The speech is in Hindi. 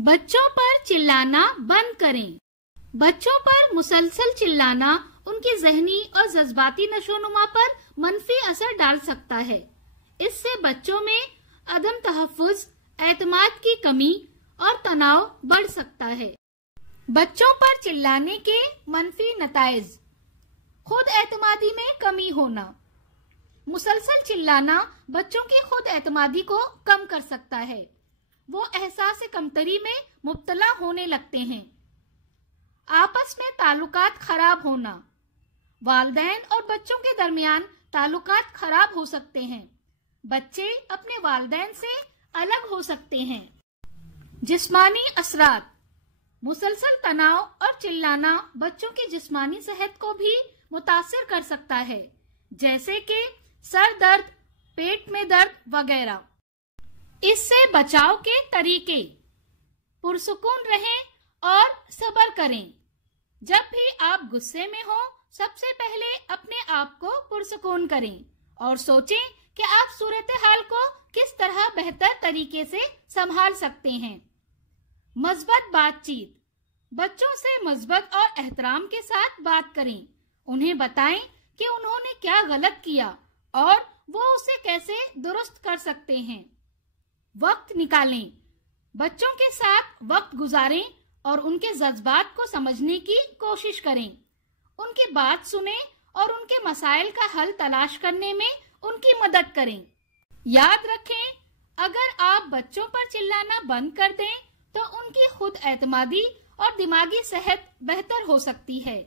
बच्चों पर चिल्लाना बंद करें। बच्चों पर मुसलसल चिल्लाना उनकी ज़हनी और जज्बाती नशोनुमा पर मनफी असर डाल सकता है। इससे बच्चों में अदम तहफ़्फ़ुज़, एतमाद की कमी और तनाव बढ़ सकता है। बच्चों पर चिल्लाने के मनफी नताइज: खुद एतमादी में कमी होना। मुसलसल चिल्लाना बच्चों की खुद एतमादी को कम कर सकता है। वो एहसास कमतरी में मुब्तला होने लगते हैं। आपस में ताल्लुकात खराब होना। वालिदैन और बच्चों के दरमियान ताल्लुकात खराब हो सकते हैं। बच्चे अपने वालिदैन से अलग हो सकते हैं। जिस्मानी असरात: मुसलसल तनाव और चिल्लाना बच्चों की जिस्मानी सेहत को भी मुतासिर कर सकता है, जैसे कि सर दर्द, पेट में दर्द वगैरह। इससे बचाव के तरीके: पुरसुकून रहें और सब्र करें। जब भी आप गुस्से में हो, सबसे पहले अपने आप को पुरसुकून करें और सोचें कि आप सूरत हाल को किस तरह बेहतर तरीके से संभाल सकते हैं। मज़बत बातचीत: बच्चों से मज़बत और एहतराम के साथ बात करें। उन्हें बताएं कि उन्होंने क्या गलत किया और वो उसे कैसे दुरुस्त कर सकते हैं। वक्त निकालें: बच्चों के साथ वक्त गुजारें और उनके जज्बात को समझने की कोशिश करें। उनकी बात सुनें और उनके मसाइल का हल तलाश करने में उनकी मदद करें। याद रखें, अगर आप बच्चों पर चिल्लाना बंद कर दें तो उनकी खुद एतमादी और दिमागी सेहत बेहतर हो सकती है।